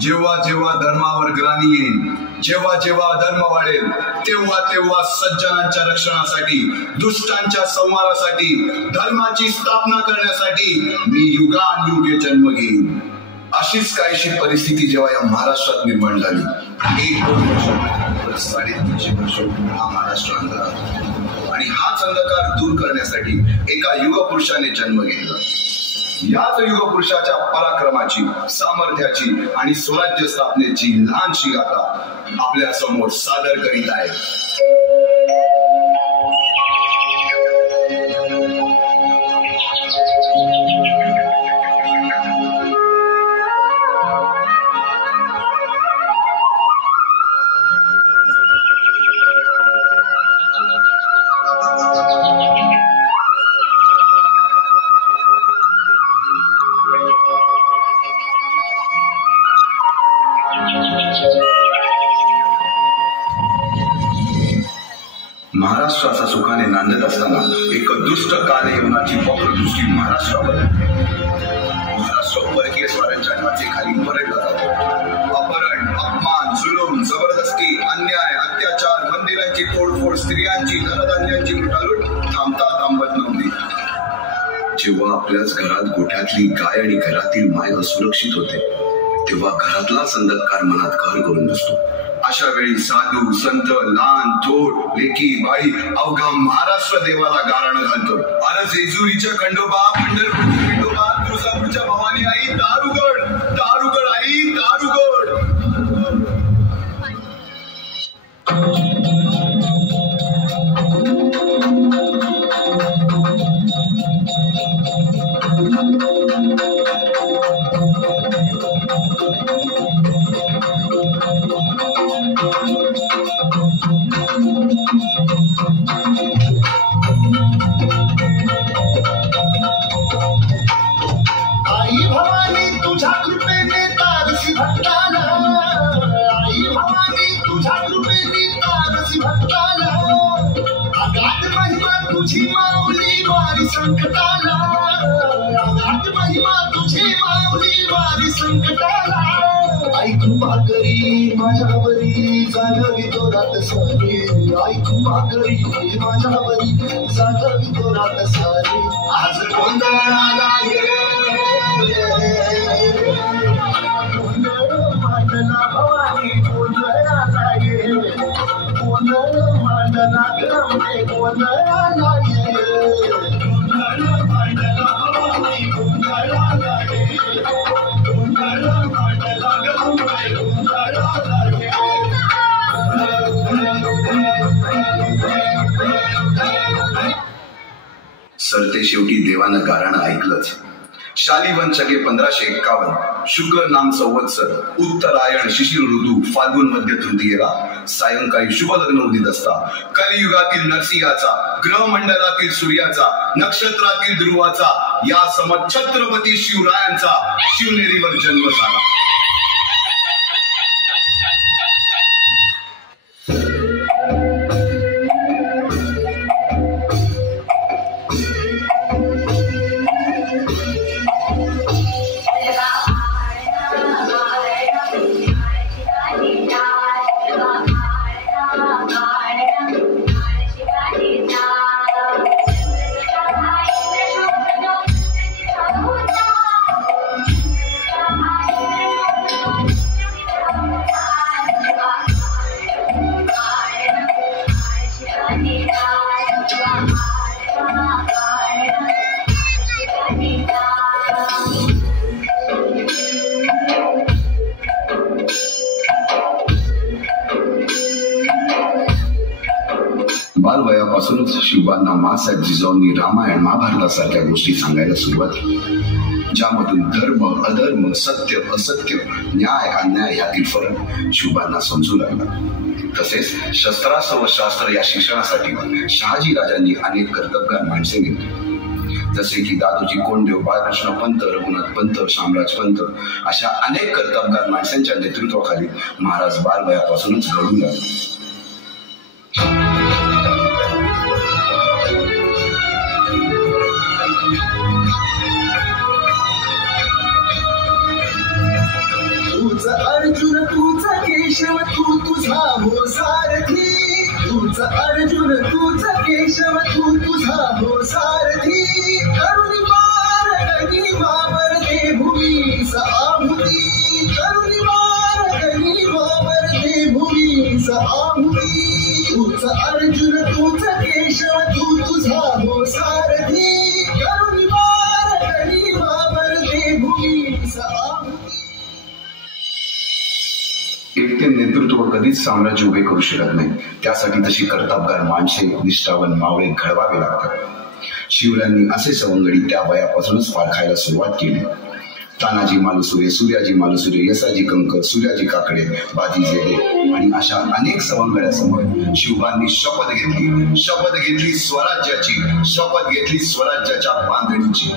जेव्हा जेव्हा धर्मावर ग्लानी येईल, जेव्हा जेव्हा धर्म वाढेल, तेव्हा तेव्हा सज्जनांच्या रक्षणासाठी, दुष्टांच्या संहारासाठी, धर्माची स्थापना करण्यासाठी मी युगानुयुगे जन्म घेईन. अशीच काहीशी परिस्थिती जेव्हा या महाराष्ट्रात निर्माण झाली, 1-2 वर्ष 350 वर्ष हा महाराष्ट्र अंधारात, आणि हाच अंधकार दूर करण्यासाठी एका युगपुरुषाने जन्म घेतला. याच युगपुरुषाच्या पराक्रमाची, सामर्थ्याची आणि स्वराज्य स्थापनेची लहानशी गाथा आपल्या समोर सादर करीत आहे. महाराष्ट्राचा सुखाने नांदत असताना एक दुष्ट कालयवनाची वक्रदृष्टी महाराष्ट्रावर. महाराष्ट्र परकीय स्वारांच्या नाचेखाली मरडला जातो. अपहरण, अपमान, जुलूम, जबरदस्ती, अन्याय, अत्याचार, मंदिरांची तोडफोड, स्त्रियांची, धनधान्यांची लुटालूट थांबता थांबत नव्हती. जेव्हा आपल्याच घरात गोठ्यातली गाय आणि घरातील माय असुरक्षित होते, तेव्हा घरातलाच अंधकार मनात घर करून बसतो. अशा वेळी साधू, संत, लहान, थोर, लेकी, बाई अवघा महाराष्ट्र देवाला गाराणं घालतो. अरे जेजुरीच्या खंडोबा, पंढरपूरच्या खंडोबा, तुळजापूरच्या भवानी आई, दारुगड, दारुगड आई, दारुगड. तुझी माऊली वारी संकटाला, अगाध महिमा तुझी माऊली वारी संकटाला. ऐकू भाकरी माझ्यावरी जागवी तो रात सारी, ऐकू भाकरी माझ्यावरी जागवी तो रात सारी. आज गोंधळाला गोंधळ मांडला भवानी, गोंधळाला ये गोंधळ मांडला गमे, गोंधळाला ये गोंधळ मांडला भवानी, गोंधळाला ये गोंधळ मांडला गमे, गोंधळाला ये. सरते शेवटी देवानं गाराणं ऐकलंच. शालिवन शके 1551 शुक्ल नाम संवत्सर, उत्तरायण शिशिर ऋतू, फाल्गुन मध्य तृतीयेला सायंकाळी शुभ लग्न उदित असता कलियुगातील नरसिंहाचा, ग्रहमंडलातील सूर्याचा, नक्षत्रातील ध्रुवाचा, या समत छत्रपती शिवरायांचा शिवनेरीवर जन्म झाला. बालवयापासूनच शिवबांना माँसाहेब जिजाऊंनी रामायण महाभारतासारख्या गोष्टी सांगायला सुरुवात केली, ज्यामधून धर्म अधर्म, सत्य असत्य, न्याय अन्याय यातील फरक शिवबांना समजू लागला. तसेच शस्त्रास्त्र व शास्त्र या शिक्षणासाठी शहाजी राजांनी अनेक कर्तबगार माणसे नेमली, जसे की दादोजी कोंडदेव, बाळकृष्ण पंत, रघुनाथ पंत, शामराज पंत अशा अनेक कर्तबगार माणसांच्या नेतृत्वाखाली महाराज बालवयापासूनच घडून लागले. तुझं तूच अर्जुन तूच केशव तू तुझा हो सारथी करुणी मारगणी वावरते भूमीस आहुती करुणी मारगणी वावरते भूमीस आहुती तूच अर्जुन तूच केशव तू तुझा हो सारथी करुणी मारगणी वावरते भूमीस आहुती. एकटे नेतृत्व कधीच साम्राज्य उभे करू शकत नाही. त्यासाठी तशी कर्तबगार माणसे निष्ठावान मावळे घडवावे लागतात. शिवरायांनी असे सवंगडी त्या वयापासूनच पारखायला सुरुवात केली. तानाजी मालुसरे, सूर्याजी मालुसरे, यसाजी कंक, सूर्याजी काकडे, बाजी जेडे आणि अशा अनेक सवंगड्यासमोर शिवबांनी शपथ घेतली स्वराज्याची, शपथ घेतली स्वराज्याच्या बांधणीची.